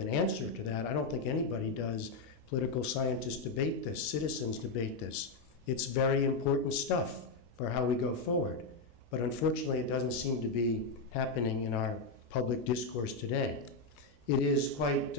with an answer to that. I don't think anybody does. Political scientists debate this. Citizens debate this. It's very important stuff for how we go forward. But unfortunately, it doesn't seem to be happening in our public discourse today. It is quite,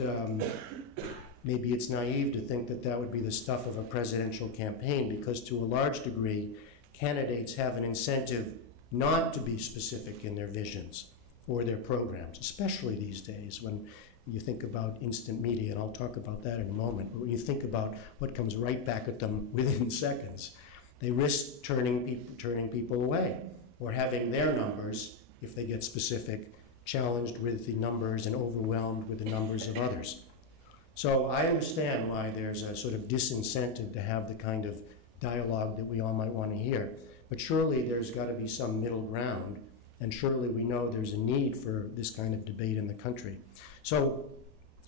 maybe it's naive to think that that would be the stuff of a presidential campaign, because to a large degree, candidates have an incentive not to be specific in their visions or their programs, especially these days when you think about instant media, and I'll talk about that in a moment, but when you think about what comes right back at them within seconds, they risk turning people away or having their numbers, if they get specific, challenged with the numbers and overwhelmed with the numbers of others. So I understand why there's a sort of disincentive to have the kind of dialogue that we all might want to hear. But surely there's got to be some middle ground, and surely we know there's a need for this kind of debate in the country. So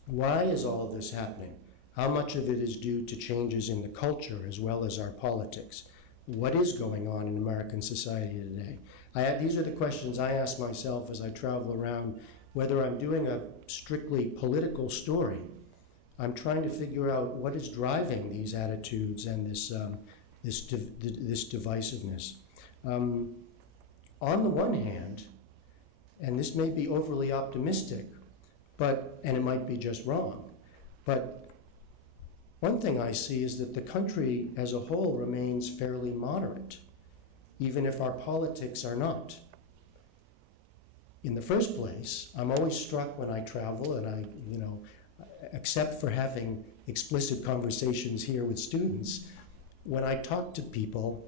why is all of this happening? How much of it is due to changes in the culture as well as our politics? What is going on in American society today? These are the questions I ask myself as I travel around. Whether I'm doing a strictly political story, I'm trying to figure out what is driving these attitudes and this divisiveness. On the one hand, and this may be overly optimistic, and it might be just wrong, but one thing I see is that the country as a whole remains fairly moderate, even if our politics are not. In the first place, I'm always struck when I travel, and except for having explicit conversations here with students, when I talk to people,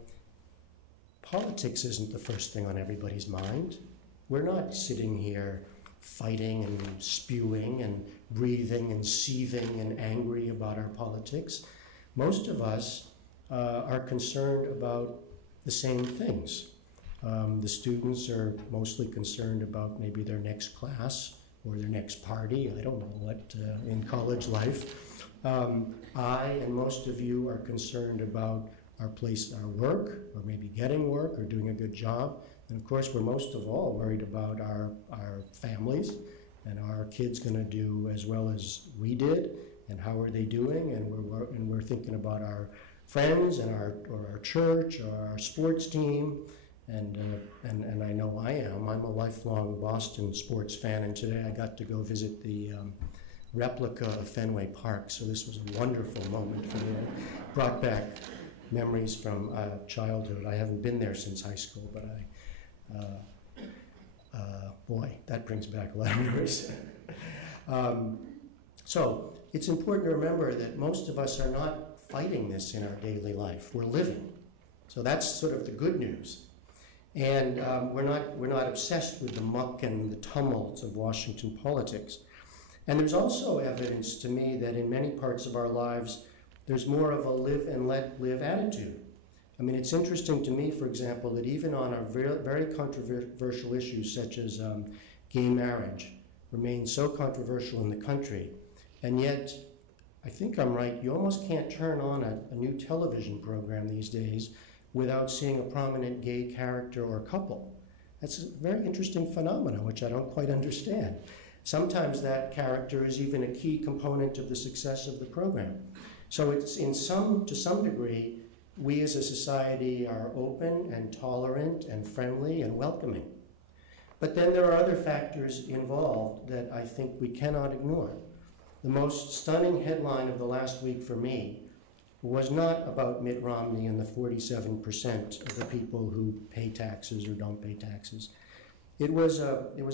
politics isn't the first thing on everybody's mind. We're not sitting here fighting and spewing and breathing and seething and angry about our politics. Most of us are concerned about the same things. The students are mostly concerned about maybe their next class or their next party, I don't know what, in college life. I and most of you are concerned about our work, or maybe getting work or doing a good job. And of course, we're most of all worried about our families, and are our kids going to do as well as we did, and how are they doing? And we're thinking about our friends and our church or our sports team. And I know I am. I'm a lifelong Boston sports fan, and today I got to go visit the replica of Fenway Park. So this was a wonderful moment for me. It brought back memories from childhood. I haven't been there since high school, but boy, that brings back a lot of memories. So it's important to remember that most of us are not fighting this in our daily life. We're living. So that's sort of the good news. And we're not obsessed with the muck and the tumult of Washington politics. And there's also evidence to me that in many parts of our lives, there's more of a live and let live attitude. I mean, it's interesting to me, for example, that even on our very controversial issues such as gay marriage remain so controversial in the country, and yet, I think I'm right, you almost can't turn on a new television program these days without seeing a prominent gay character or couple. That's a very interesting phenomenon, which I don't quite understand. Sometimes that character is even a key component of the success of the program. So it's to some degree, we as a society are open and tolerant and friendly and welcoming. But then there are other factors involved that I think we cannot ignore. The most stunning headline of the last week for me was not about Mitt Romney and the 47% of the people who pay taxes or don't pay taxes. It was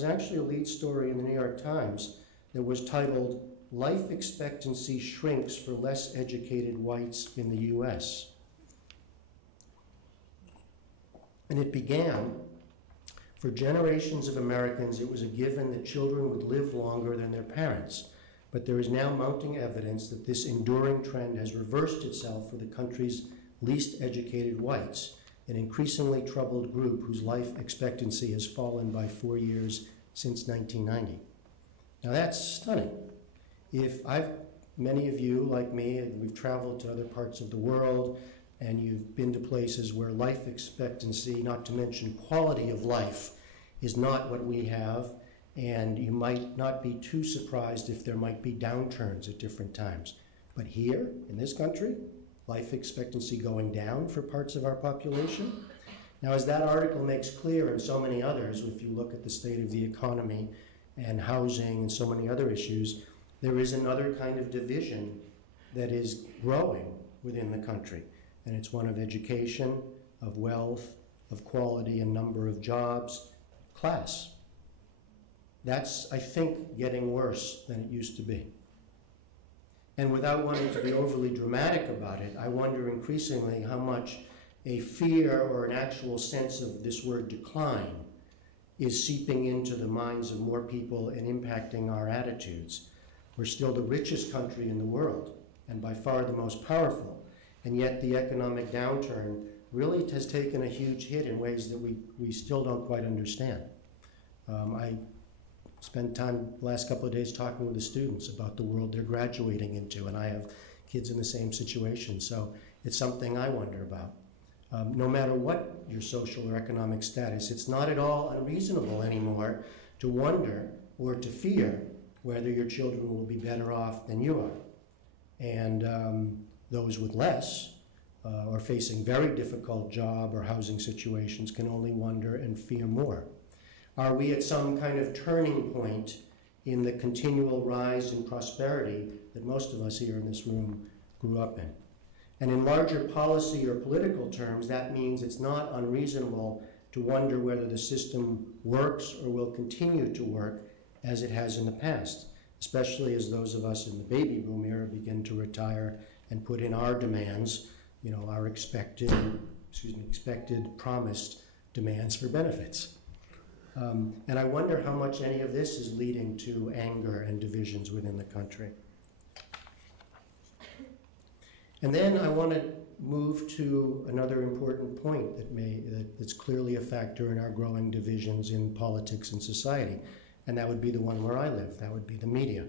actually a lead story in the New York Times that was titled, "Life Expectancy Shrinks for Less Educated Whites in the U.S." And it began, for generations of Americans, it was a given that children would live longer than their parents. But there is now mounting evidence that this enduring trend has reversed itself for the country's least educated whites, an increasingly troubled group whose life expectancy has fallen by 4 years since 1990. Now that's stunning. Many of you, like me, we've traveled to other parts of the world, and you've been to places where life expectancy, not to mention quality of life, is not what we have. and you might not be too surprised if there might be downturns at different times. But here, in this country, life expectancy going down for parts of our population. Now, as that article makes clear, and so many others, if you look at the state of the economy and housing and so many other issues, there is another kind of division that is growing within the country. And it's one of education, of wealth, of quality and number of jobs, class. That's, I think, getting worse than it used to be. And without wanting to be overly dramatic about it, I wonder increasingly how much a fear or an actual sense of this word decline is seeping into the minds of more people and impacting our attitudes. We're still the richest country in the world, and by far the most powerful, and yet the economic downturn really has taken a huge hit in ways that we still don't quite understand. I spent time the last couple of days talking with the students about the world they're graduating into, and I have kids in the same situation, so it's something I wonder about. No matter what your social or economic status, it's not at all unreasonable anymore to wonder or to fear whether your children will be better off than you are. And those with less or facing very difficult job or housing situations can only wonder and fear more. Are we at some kind of turning point in the continual rise in prosperity that most of us here in this room grew up in? And in larger policy or political terms, that means it's not unreasonable to wonder whether the system works or will continue to work as it has in the past, especially as those of us in the baby boom era begin to retire and put in our demands, our expected, promised demands for benefits. And I wonder how much any of this is leading to anger and divisions within the country. And then I want to move to another important point that's clearly a factor in our growing divisions in politics and society, and that would be the one where I live. That would be the media.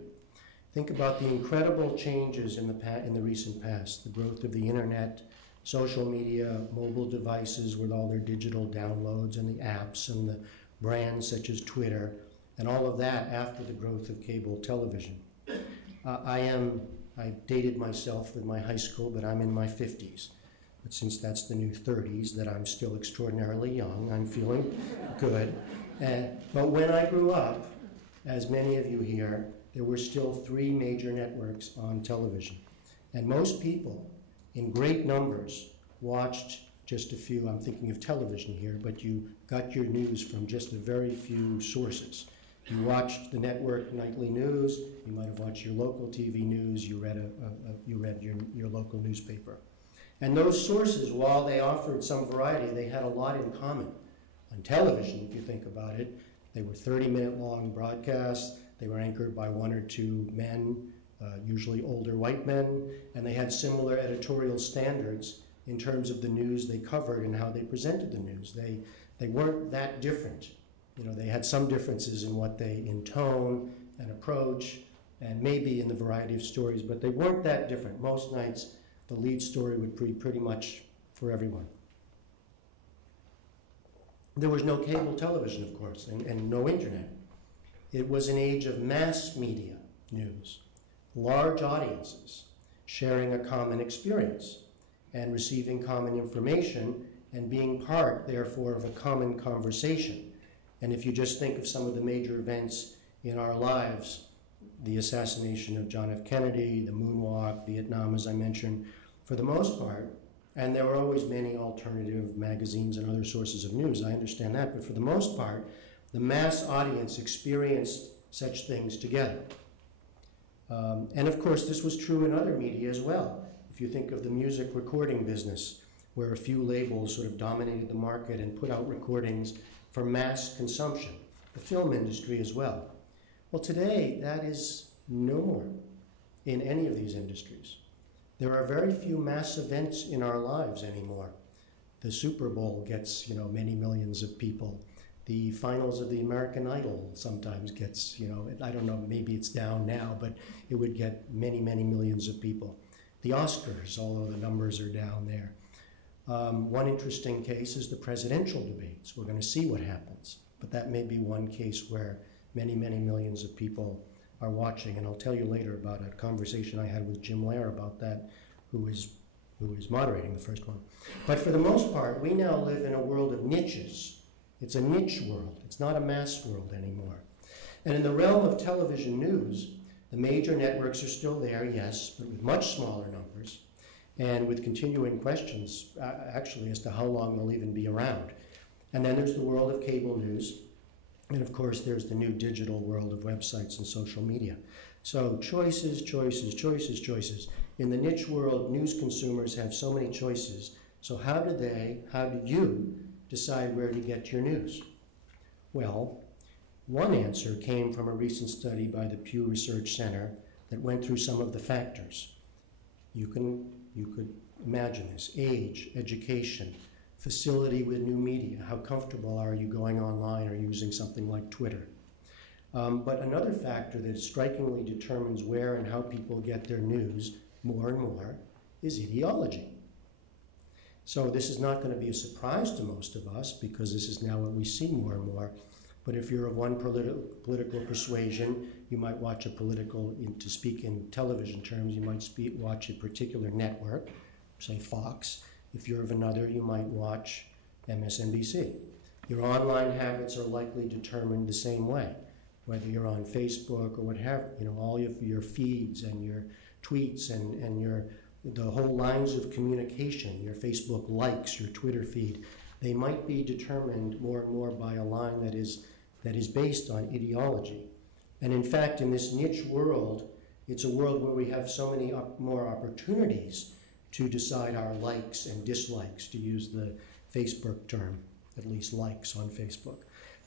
Think about the incredible changes in the recent past, the growth of the internet, social media, mobile devices with all their digital downloads and the apps and the brands such as Twitter, and all of that after the growth of cable television. I dated myself with my high school, but I'm in my 50s. But since that's the new 30s, that I'm still extraordinarily young, I'm feeling good. But when I grew up, as many of you here, there were still 3 major networks on television. And most people, in great numbers, watched just a few. I'm thinking of television here, but you got your news from just a very few sources. You watched the network nightly news, you might have watched your local TV news, you read your local newspaper. And those sources, while they offered some variety, they had a lot in common. On television, if you think about it, they were 30-minute long broadcasts, they were anchored by 1 or 2 men, usually older white men, and they had similar editorial standards in terms of the news they covered and how they presented the news. They weren't that different. They had some differences in tone and approach, and maybe in the variety of stories, but they weren't that different. Most nights, the lead story would be pretty much for everyone. There was no cable television, of course, and no internet. It was an age of mass media news, large audiences sharing a common experience and receiving common information and being part, therefore, of a common conversation. And if you just think of some of the major events in our lives, the assassination of John F. Kennedy, the moonwalk, Vietnam, as I mentioned, for the most part, and there were always many alternative magazines and other sources of news, I understand that, but for the most part, the mass audience experienced such things together. And of course, this was true in other media as well. If you think of the music recording business, where a few labels sort of dominated the market and put out recordings for mass consumption, the film industry as well. Well, today, that is no more in any of these industries. There are very few mass events in our lives anymore. The Super Bowl gets, many millions of people. The finals of the American Idol sometimes gets, I don't know, maybe it's down now, but it would get many, many millions of people. The Oscars, although the numbers are down there. One interesting case is the presidential debates. We're going to see what happens, but that may be one case where many, many millions of people are watching. And I'll tell you later about a conversation I had with Jim Lair about that, who is moderating the first one. But for the most part, we now live in a world of niches. It's a niche world. It's not a mass world anymore. And in the realm of television news, the major networks are still there, yes, but with much smaller numbers and with continuing questions, actually, as to how long they'll even be around. And then there's the world of cable news. And of course, there's the new digital world of websites and social media. So choices, choices, choices, choices. In the niche world, news consumers have so many choices. So how do you decide where to get your news? Well, one answer came from a recent study by the Pew Research Center that went through some of the factors. You could imagine this: age, education, facility with new media. How comfortable are you going online or using something like Twitter? But another factor that strikingly determines where and how people get their news more and more is ideology. So this is not going to be a surprise to most of us, because this is now what we see more and more. But if you're of one political persuasion, you might watch to speak in television terms, you might watch a particular network, say Fox. If you're of another, you might watch MSNBC. Your online habits are likely determined the same way, whether you're on Facebook or what have you, all of your feeds and your tweets and the whole lines of communication, your Facebook likes, your Twitter feed, they might be determined more and more by a line that is based on ideology. And in fact, in this niche world, it's a world where we have so many more opportunities to decide our likes and dislikes, to use the Facebook term, at least likes on Facebook.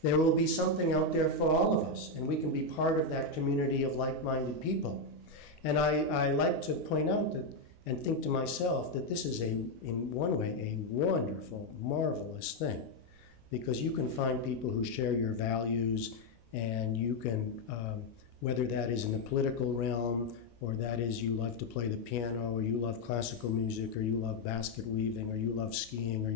There will be something out there for all of us, and we can be part of that community of like-minded people. And I like to point out that, and think to myself, that this is in one way, a wonderful, marvelous thing, because you can find people who share your values, and you can, whether that is in the political realm, or that is you love to play the piano, or you love classical music, or you love basket weaving, or you love skiing, or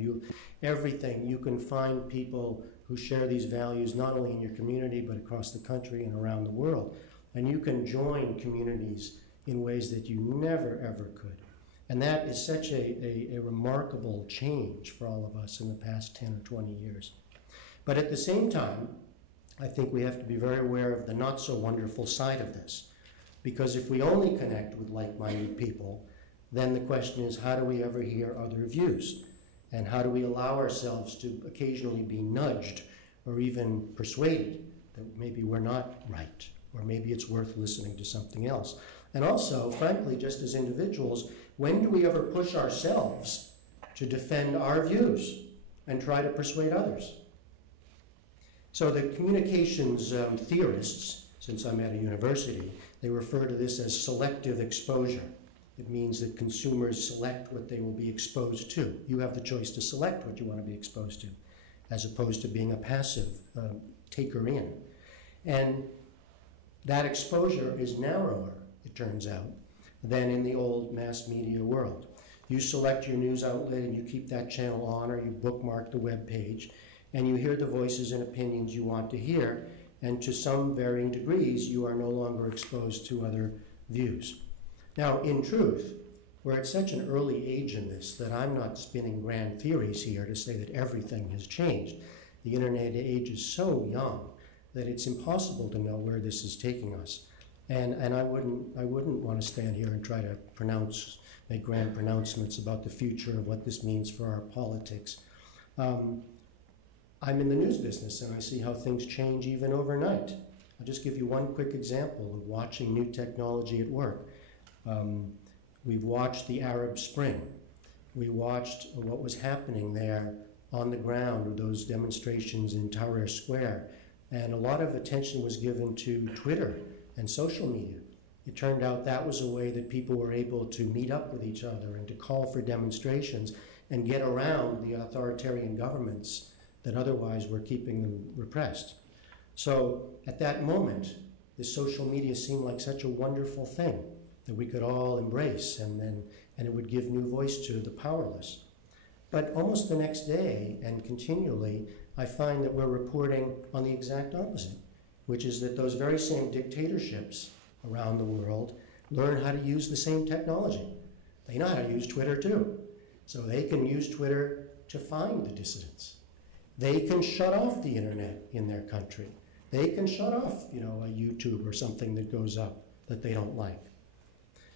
everything, you can find people who share these values not only in your community, but across the country and around the world. And you can join communities in ways that you never, ever could. And that is such a remarkable change for all of us in the past 10 or 20 years. But at the same time, I think we have to be very aware of the not so wonderful side of this. Because if we only connect with like-minded people, then the question is, how do we ever hear other views? And how do we allow ourselves to occasionally be nudged or even persuaded that maybe we're not right, or maybe it's worth listening to something else? And also, frankly, just as individuals, when do we ever push ourselves to defend our views and try to persuade others? So the communications theorists, since I'm at a university, they refer to this as selective exposure. It means that consumers select what they will be exposed to. You have the choice to select what you want to be exposed to, as opposed to being a passive taker in. And that exposure is narrower, it turns out, than in the old mass media world. You select your news outlet and you keep that channel on, or you bookmark the web page, and you hear the voices and opinions you want to hear, and to some varying degrees, you are no longer exposed to other views. Now, in truth, we're at such an early age in this that I'm not spinning grand theories here to say that everything has changed. The internet age is so young that it's impossible to know where this is taking us. And I wouldn't want to stand here and try to make grand pronouncements about the future of what this means for our politics. I'm in the news business, and I see how things change even overnight. I'll just give you one quick example of watching new technology at work. We've watched the Arab Spring. We watched what was happening there on the ground with those demonstrations in Tahrir Square. And a lot of attention was given to Twitter and social media. It turned out that was a way that people were able to meet up with each other and to call for demonstrations and get around the authoritarian governments that otherwise were keeping them repressed. So at that moment, the social media seemed like such a wonderful thing that we could all embrace, and it would give new voice to the powerless. But almost the next day and continually, I find that we're reporting on the exact opposite. which is that those very same dictatorships around the world learn how to use the same technology. They know how to use Twitter too. So they can use Twitter to find the dissidents. They can shut off the internet in their country. They can shut off, a YouTube or something that goes up that they don't like.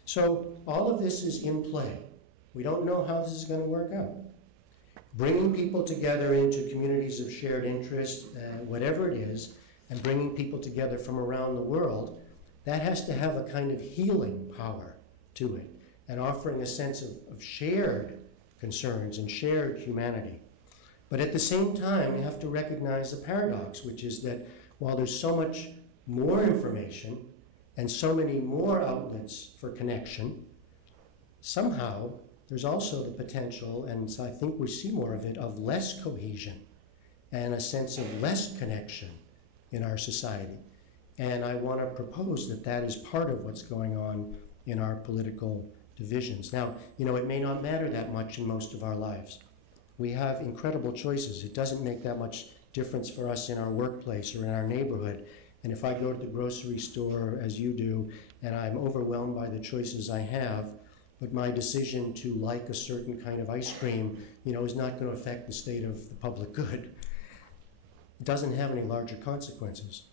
So all of this is in play. We don't know how this is going to work out. Bringing people together into communities of shared interest, whatever it is, and bringing people together from around the world, that has to have a kind of healing power to it, and offering a sense of shared concerns and shared humanity. But at the same time, we have to recognize the paradox, which is that while there's so much more information and so many more outlets for connection, somehow there's also the potential, and so I think we see more of it, of less cohesion and a sense of less connection in our society. And I want to propose that that is part of what's going on in our political divisions. Now, it may not matter that much in most of our lives. We have incredible choices. It doesn't make that much difference for us in our workplace or in our neighborhood. And if I go to the grocery store, as you do, and I'm overwhelmed by the choices I have, but my decision to like a certain kind of ice cream, is not going to affect the state of the public good. It doesn't have any larger consequences.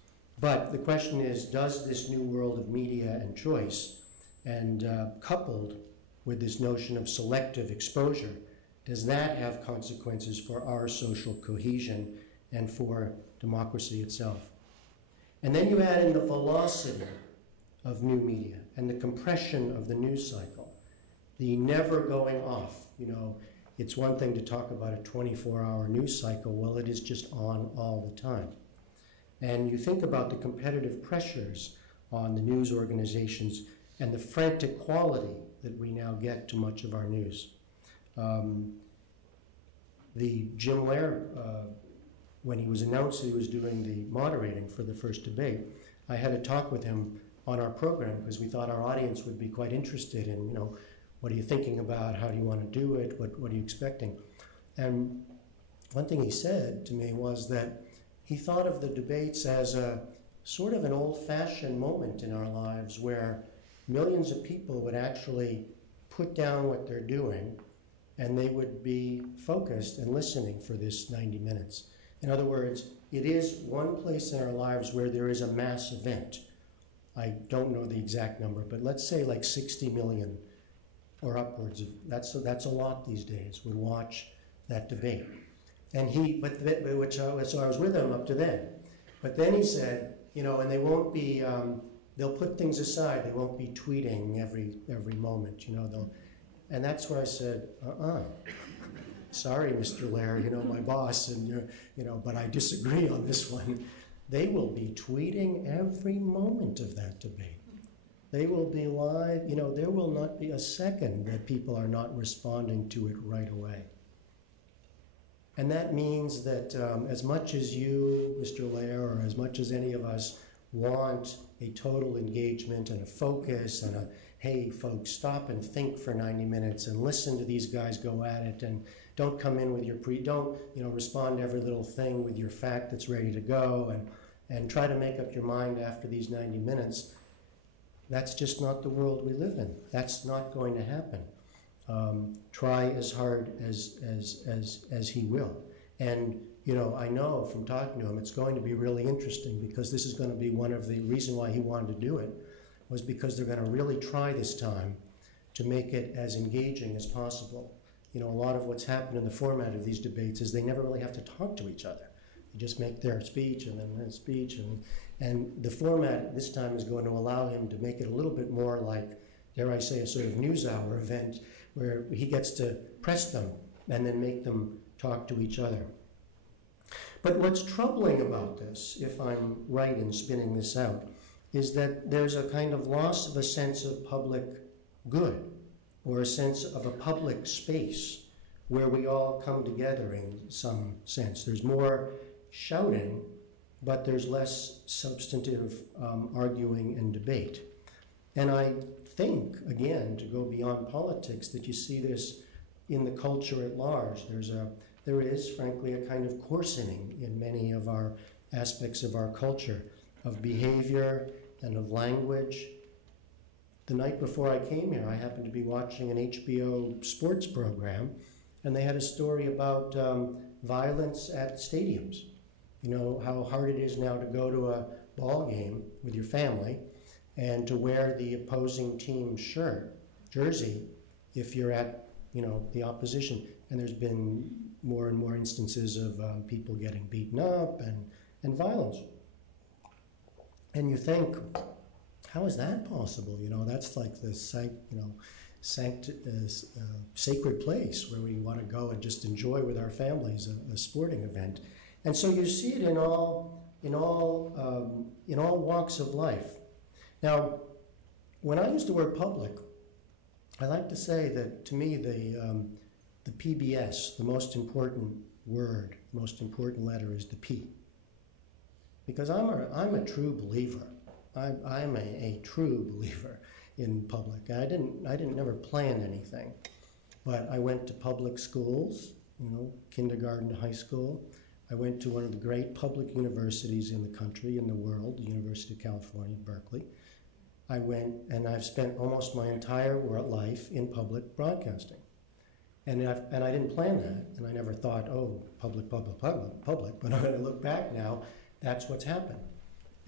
But the question is, does this new world of media and choice, and coupled with this notion of selective exposure, does that have consequences for our social cohesion and for democracy itself? And then you add in the velocity of new media and the compression of the news cycle, the never going off. It's one thing to talk about a 24-hour news cycle. Well, it is just on all the time. And you think about the competitive pressures on the news organizations and the frantic quality that we now get to much of our news. The Jim Lehrer, when he was announced that he was doing the moderating for the first debate, I had a talk with him on our program because we thought our audience would be quite interested in, what are you thinking about? How do you want to do it? What are you expecting? And one thing he said to me was that he thought of the debates as a sort of an old-fashioned moment in our lives where millions of people would actually put down what they're doing and they would be focused and listening for this 90 minutes. In other words, it is one place in our lives where there is a mass event. I don't know the exact number, but let's say like 60 million or upwards of, that's a lot these days, would watch that debate. And so I was with him up to then. But then he said, and they won't be, they'll put things aside. They won't be tweeting every moment, and that's where I said, sorry, Mr. Lehrer, my boss, and but I disagree on this one. They will be tweeting every moment of that debate. They will be live, there will not be a second that people are not responding to it right away. And that means that as much as you, Mr. Lehrer, or as much as any of us want a total engagement and a focus and a, hey, folks, stop and think for 90 minutes and listen to these guys go at it, and don't come in with your don't respond to every little thing with your fact that's ready to go, and try to make up your mind after these 90 minutes. That's just not the world we live in. That's not going to happen. Try as hard as he will. And I know from talking to him, it's going to be really interesting, because this is going to be one of the reasons why he wanted to do it, was because they're going to really try this time to make it as engaging as possible. A lot of what's happened in the format of these debates is they never really have to talk to each other. They just make their speech and then their speech, and the format this time is going to allow him to make it a little bit more like, dare I say, a sort of NewsHour event where he gets to press them and then make them talk to each other. But what's troubling about this, if I'm right in spinning this out, is that there's a kind of loss of a sense of public good, or a sense of a public space where we all come together in some sense. There's more shouting, but there's less substantive arguing and debate. And I think, again, to go beyond politics, that you see this in the culture at large. There is, frankly, a kind of coarsening in many of our aspects of our culture. of behavior and of language. The night before I came here, I happened to be watching an HBO sports program, and they had a story about violence at stadiums. You know, how hard it is now to go to a ball game with your family and to wear the opposing team's jersey, if you're at, you know, the opposition. And there's been more and more instances of people getting beaten up and violence. And you think, how is that possible? You know, that's like the sacred place where we want to go and just enjoy with our families a sporting event. And so you see it in all walks of life. Now, when I use the word public, I like to say that to me the PBS, the most important word, most important letter is the P. Because I'm a true believer. I'm a true believer in public. I didn't never plan anything, but I went to public schools, you know, kindergarten to high school. I went to one of the great public universities in the country, in the world, the University of California, Berkeley. I went, and I've spent almost my entire life in public broadcasting. And I didn't plan that, and I never thought, oh, public. But when I look back now, that's what's happened.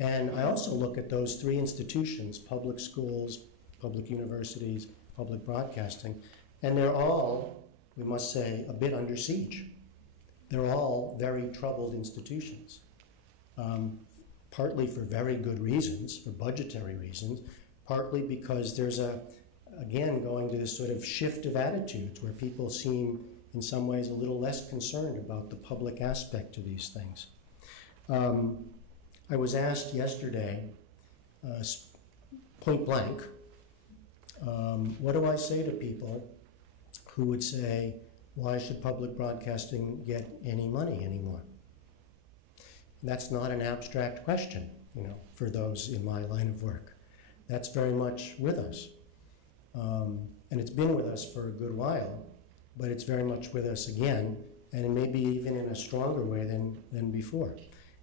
And I also look at those three institutions, public schools, public universities, public broadcasting, and they're all, we must say, a bit under siege. They're all very troubled institutions, partly for very good reasons, for budgetary reasons, partly because there's again, going to this sort of shift of attitudes where people seem, in some ways, a little less concerned about the public aspect of these things. I was asked yesterday, point blank, what do I say to people who would say, why should public broadcasting get any money anymore? That's not an abstract question, you know, for those in my line of work. That's very much with us. And it's been with us for a good while, but it's very much with us again, and maybe even in a stronger way than before.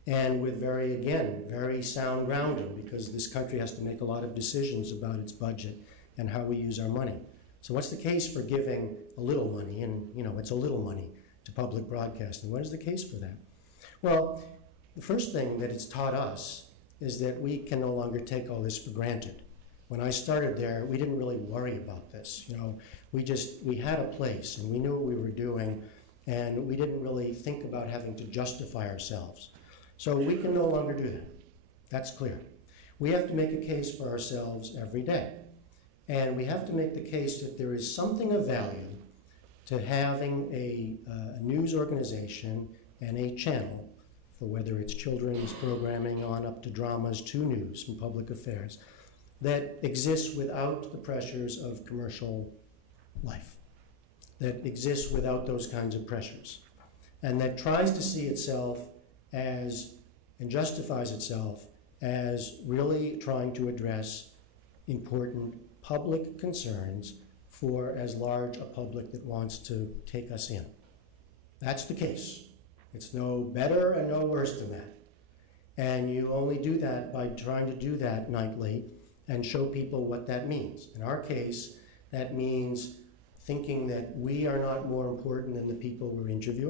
And with very sound grounding, because this country has to make a lot of decisions about its budget and how we use our money. So what's the case for giving a little money, and you know, it's a little money, to public broadcasting? What is the case for that? Well, the first thing that it's taught us is that we can no longer take all this for granted. When I started there, we didn't really worry about this. You know, we had a place and we knew what we were doing, and we didn't really think about having to justify ourselves. So we can no longer do that. That's clear. We have to make a case for ourselves every day. And we have to make the case that there is something of value to having a news organization and a channel, for whether it's children's programming on up to dramas to news and public affairs, that exists without the pressures of commercial life, that exists without those kinds of pressures, and that tries to see itself as, and justifies itself as really trying to address important public concerns for as large a public that wants to take us in. That's the case. It's no better and no worse than that. And you only do that by trying to do that nightly and show people what that means. In our case, that means thinking that we are not more important than the people we're interviewing.